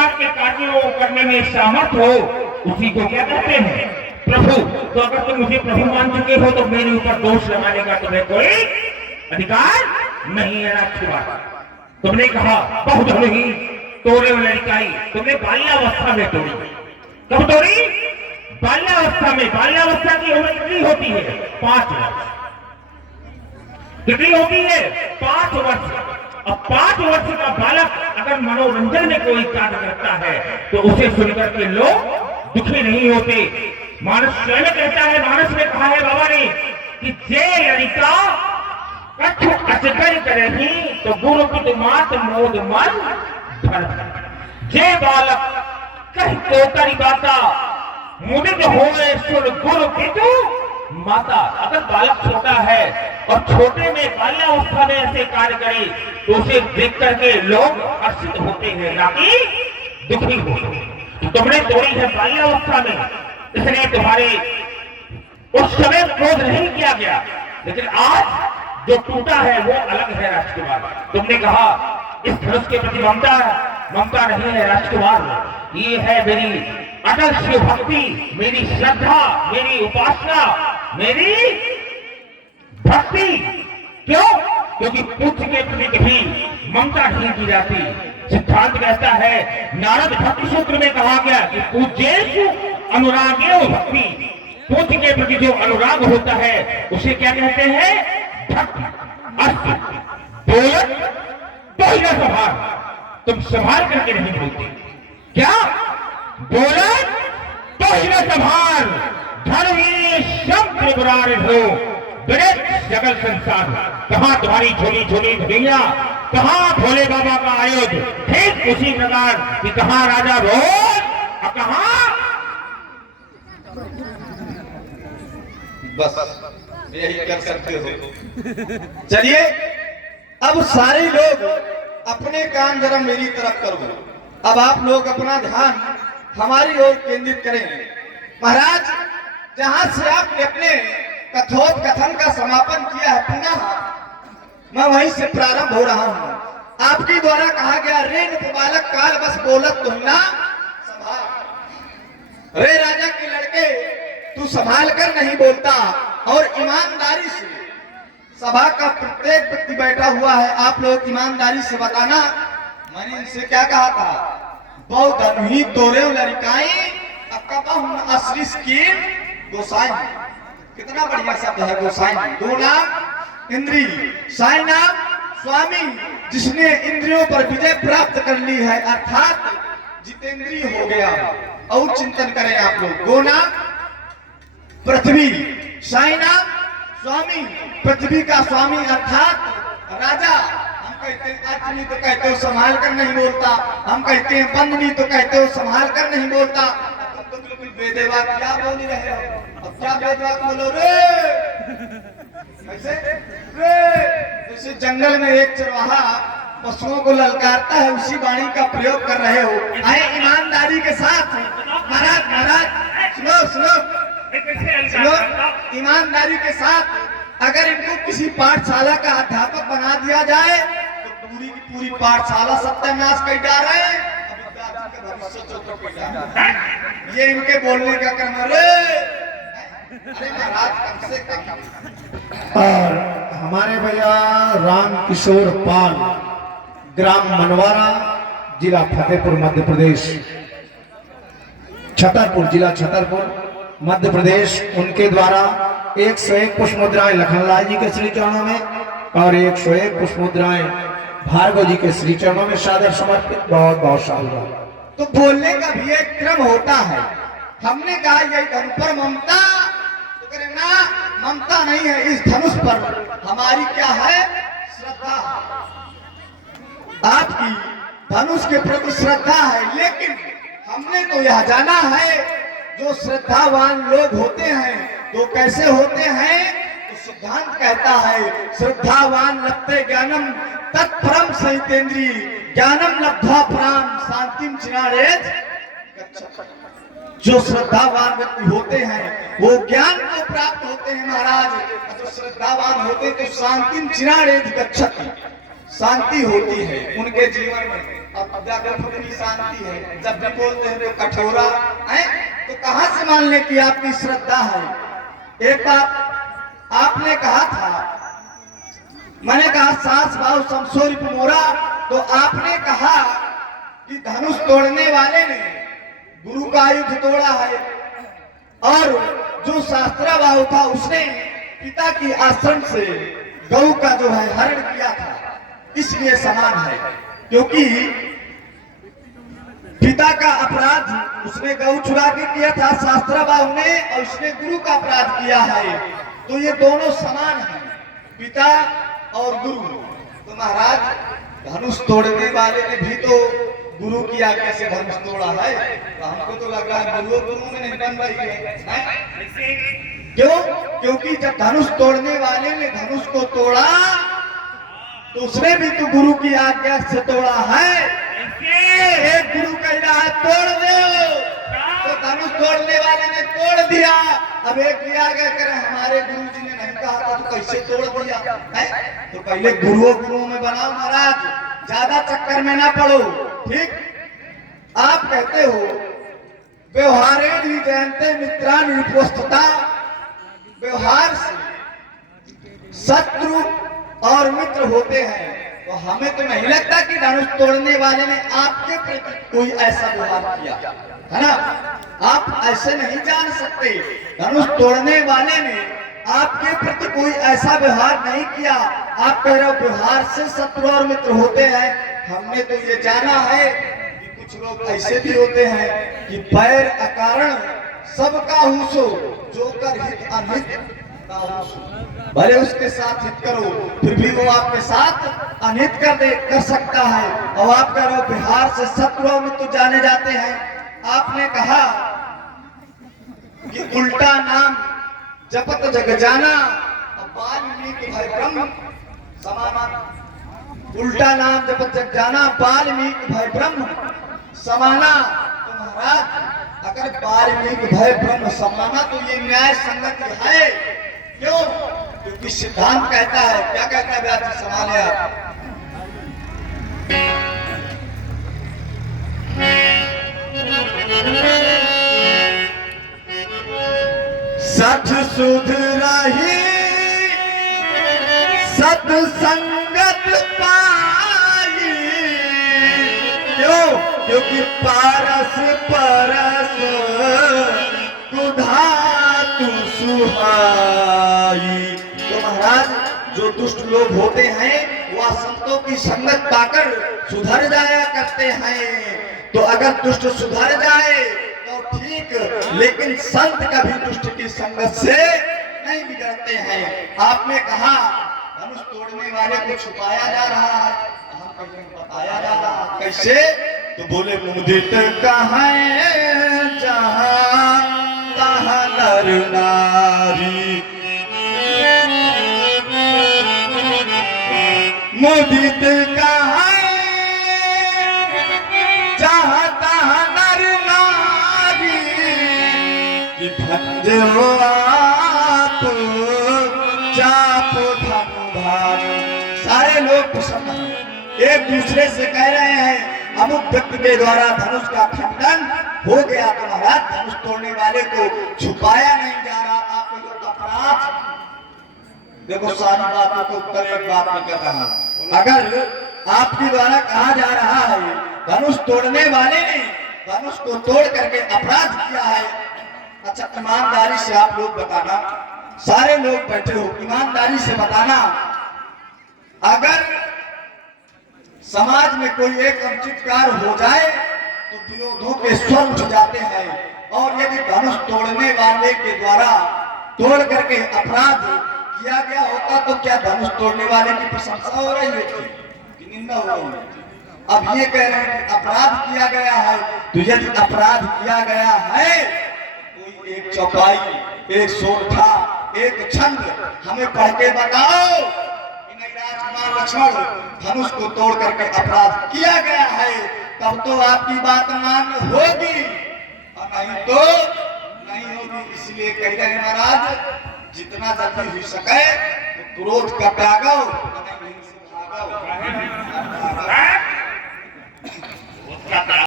प्रकार के कार्यों को करने में समर्थ हो, उसी को क्या कहते हैं? प्रभु। तो अगर तुम मुझे प्रभु मान चुके हो तो मेरे ऊपर दोष लगाने का तुम्हें कोई अधिकार नहीं है। राजकुमार, तुमने कहा बहुत ही तोड़े लड़काई, तुमने बाल्यावस्था में तोड़ी। कब तोड़ी? बाल्यावस्था में। बाल्यावस्था की उम्र कितनी होती है? 5 वर्ष। कितनी होती है? 5 वर्ष। अब 5 वर्ष का बालक अगर मनोरंजन में कोई कार्य करता है तो उसे सुनकर के लोग दुखी नहीं होते। मानस स्वयं कहता है, मानस में कहा है बाबा ने कि जे लड़का कछु अचकर करेही तो गुरु की मात मोद मन धर। जे बालक कह तो करी बाता मुदित होए सुन गुरु की तू माता। अगर बालक छोटा है और छोटे में बाल्यावस्था में ऐसे कार्य करे तो उसे देख करके लोग हर्षित होते हैं, ना कि दुखी होते। तुमने तोड़ी है बाल्यावस्था में, इसलिए तुम्हारे उस समय क्रोध नहीं किया गया, लेकिन आज जो टूटा है वो अलग है। राजकुमार, तुमने कहा इस धनुष के प्रति ममता नहीं है। राजकुमार, ये है मेरी अटल शिव भक्ति, मेरी श्रद्धा, मेरी उपासना, मेरी भक्ति। क्यों? क्योंकि पुत्र के प्रति कभी ममता नहीं की जाती। सिद्धांत कहता है, नारद भक्ति सूत्र में कहा गया कि पूज्येषु अनुरागेव भक्ति। पुत्र के प्रति जो अनुराग होता है उसे क्या कहते हैं? भक्ति। बोलत तो ही ना संभाल, तुम संभाल करके नहीं बोलते। क्या? बोलत तो ही ना संभाल, धर्मी शब्द त्रिपुरारी हो जगल संसार। कहां तुम्हारी झोली झोली धुलिया, कहां भोले बाबा का आयोजन। ठीक उसी प्रकार कि कहां राजा रोज और कहां बस यही कर सकते हो। चलिए, अब सारे लोग अपने काम जरा मेरी तरफ करो। अब आप लोग अपना ध्यान हमारी ओर केंद्रित करें। महाराज, जहां से आपने अपने कथोपकथन का समापन किया है, पुनः मैं वहीं से प्रारंभ हो रहा हूं। आपके द्वारा कहा गया, रे बालक काल बस बोलत तो ना संभाल। रे राजा के लड़के, तू संभाल कर नहीं बोलता और ईमानदारी से सभा का प्रत्येक व्यक्ति बैठा हुआ है, आप लोग ईमानदारी से बताना। मैंने इनसे क्या कहा था? बहुत अनही तोरे लड़काई असली स्कीम गोसाई। कितना बढ़िया शब्द है गोसाई। दो नाम इंद्री, साई नाम स्वामी, जिसने इंद्रियों पर विजय प्राप्त कर ली है, अर्थात जितेंद्रिय हो गया। और चिंतन करें आप लोग। गो नाम पृथ्वी, साई नाम स्वामी, पृथ्वी का स्वामी अर्थात राजा। हम कहते हैं अच तो कहते हो संभाल कर नहीं बोलता, हम कहते हैं बंद नहीं तो कहते हो संभाल कर नहीं बोलता। तुम तो बिल्कुल बेदेवा क्या बोल रहे हो? अब क्या बेदेवा बोलो रे? कैसे रे? जैसे जंगल में एक चरवाहा पशुओं को ललकारता है, उसी वाणी का प्रयोग कर रहे हो। आए ईमानदारी के साथ। महाराज, महाराज सुनो सुनो सुनो, ईमानदारी के साथ अगर इनको किसी पाठशाला का अध्यापक बना दिया जाए तो पूरी की पूरी पाठशाला सत्यानाश कर जा रहे हैं। ये इनके बोलने का क्रम है। अरे महाराज, कम से कम। और हमारे भैया राम किशोर पाल, ग्राम मनवारा, जिला फतेहपुर, मध्य प्रदेश, छतरपुर, जिला छतरपुर, मध्य प्रदेश, उनके द्वारा 101 पुष्प मुद्राएं लखनलाल जी के श्री चरणों में और 101 पुष्प मुद्राएं भार्गव जी के श्री चरणों में सादर समर्पित। बहुत बहुत साधुवाद। तो बोलने का भी एक क्रम होता है। हमने कहा यही धनुष पर ममता, तो करें ना, ममता नहीं है इस धनुष पर, हमारी क्या है? श्रद्धा। आपकी धनुष के प्रति श्रद्धा है, लेकिन हमने तो यह जाना है जो श्रद्धावान लोग होते हैं तो कैसे होते हैं? तो सिद्धांत कहता है, श्रद्धावान लभते ज्ञानम तत्परम सहितेंद्री ज्ञानम लब्ध्वा पराम शांतिम चिरारेत। जो श्रद्धावान व्यक्ति होते हैं वो ज्ञान को प्राप्त होते हैं महाराज। तो श्रद्धावान होते तो शांतिम चिरारेत गच्छति, शांति होती है उनके जीवन में। अब जाकर कितनी शांति है, जब भी बोलते हैं तो कठोरा है, तो कहां से मान ले कि आपकी श्रद्धा है। एक बात आपने कहा था, मैंने कहा सास भाव समसोरी मोरा, तो आपने कहा कि धनुष तोड़ने वाले ने गुरु का युद्ध तोड़ा है, और जो शास्त्रा भाव था उसने पिता की आश्रम से गौ का जो है हरण किया था, इसलिए समान है। क्योंकि पिता का अपराध उसने गौ चुरा के किया था शास्त्रा भाव ने, और उसने गुरु का अपराध किया है, तो ये दोनों समान हैं, पिता और गुरु। तो महाराज धनुष तोड़ने वाले ने भी तो गुरु की आज्ञा से धनुष तोड़ा है, तो हमको तो लग रहा है गुरु में नहीं बन रही है। क्यों? क्योंकि जब धनुष तोड़ने वाले ने धनुष को तोड़ा तो उसने भी तो गुरु की आज्ञा से तोड़ा है। एक गुरु कह रहा है तोड़ दो, तो धनुष तोड़ने वाले ने तोड़ दिया। अब एक भी आगे करे हमारे गुरु जी ने नहीं कहा था तो कैसे तोड़ दिया है? तो पहले गुरु में बनाओ महाराज, ज्यादा चक्कर में ना पड़ो। ठीक, आप कहते हो व्यवहारे जयंते मित्रान उपस्थता, व्यवहार से शत्रु और मित्र होते हैं। तो हमें तो नहीं लगता कि धनुष तोड़ने वाले ने आपके प्रति कोई ऐसा व्यवहार किया है ना। आप ऐसे नहीं जान सकते, धनुष तोड़ने वाले ने आपके प्रति कोई ऐसा व्यवहार नहीं किया। आप कह रहे हो व्यवहार से शत्रु और मित्र होते हैं। हमने तो ये जाना है कि कुछ लोग ऐसे भी होते हैं कि पैर अकारण सबका हुसो, जो कर हित अनहित का हुसो। भले उसके साथ हित करो, फिर भी वो आपके साथ अनहित कर सकता है। और आप कह रहे हो बिहार से शत्रु मित्र जाने जाते हैं। आपने कहा कि उल्टा नाम जपत जग जाना, वाल्मीकि भय ब्रह्म समाना। उल्टा नाम जपत जग जाना, वाल्मीकि भय ब्रह्म समाना। तो महाराज अगर वाल्मीकि भय ब्रह्म समाना तो ये न्याय संगत है। क्यों? क्योंकि सिद्धांत कहता है, क्या कहता है व्यास जी, संभाले आप। सठ सुध रही सत्संगत पाई। क्यों? क्योंकि पारस परस कुधा तू सुहाई। तो महाराज जो दुष्ट लोग होते हैं वह संतों की संगत पाकर सुधर जाया करते हैं। तो अगर दुष्ट सुधर जाए तो ठीक, लेकिन संत कभी दुष्ट की संगत से नहीं बिगड़ते हैं। आपने कहा धनुष तोड़ने वाले को छुपाया जा रहा है, हम कहीं बताया जा रहा है। कैसे? तो बोले मुदित कहाँ जहाँ तहाँ नर नारी, मुदित कहाँ जहाँ तहाँ नर नारी, कि भंजे हो आप चापो धन भारी। सारे लोग प्रसन्न हैं, एक दूसरे से कह रहे हैं अमुक व्यक्ति के द्वारा धनुष का खंडन हो गया। तो महाराज धनुष तोड़ने वाले को छुपाया नहीं जा रहा। आप लोग अपराध देखो, सारी बातों को उत्तर एक बात में कर रहा हूं। अगर आपके द्वारा कहा जा रहा है धनुष तोड़ने वाले ने धनुष को तोड़ करके अपराध किया है, अच्छा ईमानदारी से आप लोग बताना, सारे लोग बैठे हो, ईमानदारी से बताना, अगर समाज में कोई एक अनुचित कार्य हो जाए तो विरोधों के स्वर उठ जाते हैं। और यदि धनुष तोड़ने वाले के द्वारा तोड़ करके अपराध किया गया होता तो क्या धनुष तोड़ने वाले की प्रशंसा हो रही होती कि निंदा हो रही होती? अब ये कह रहे हैं कि अपराध किया गया है, तो यदि अपराध किया गया है कोई एक चौपाई, एक सोरठा, एक छंद हमें पढ़ के बताओ लक्ष्मण धनुष को तोड़ करके अपराध किया गया है, तब तो आपकी बात मान्य होगी, और नहीं तो नहीं होगी। इसलिए कह रहे महाराज जितना जल्दी हो सके तो क्रोध का त्यागो।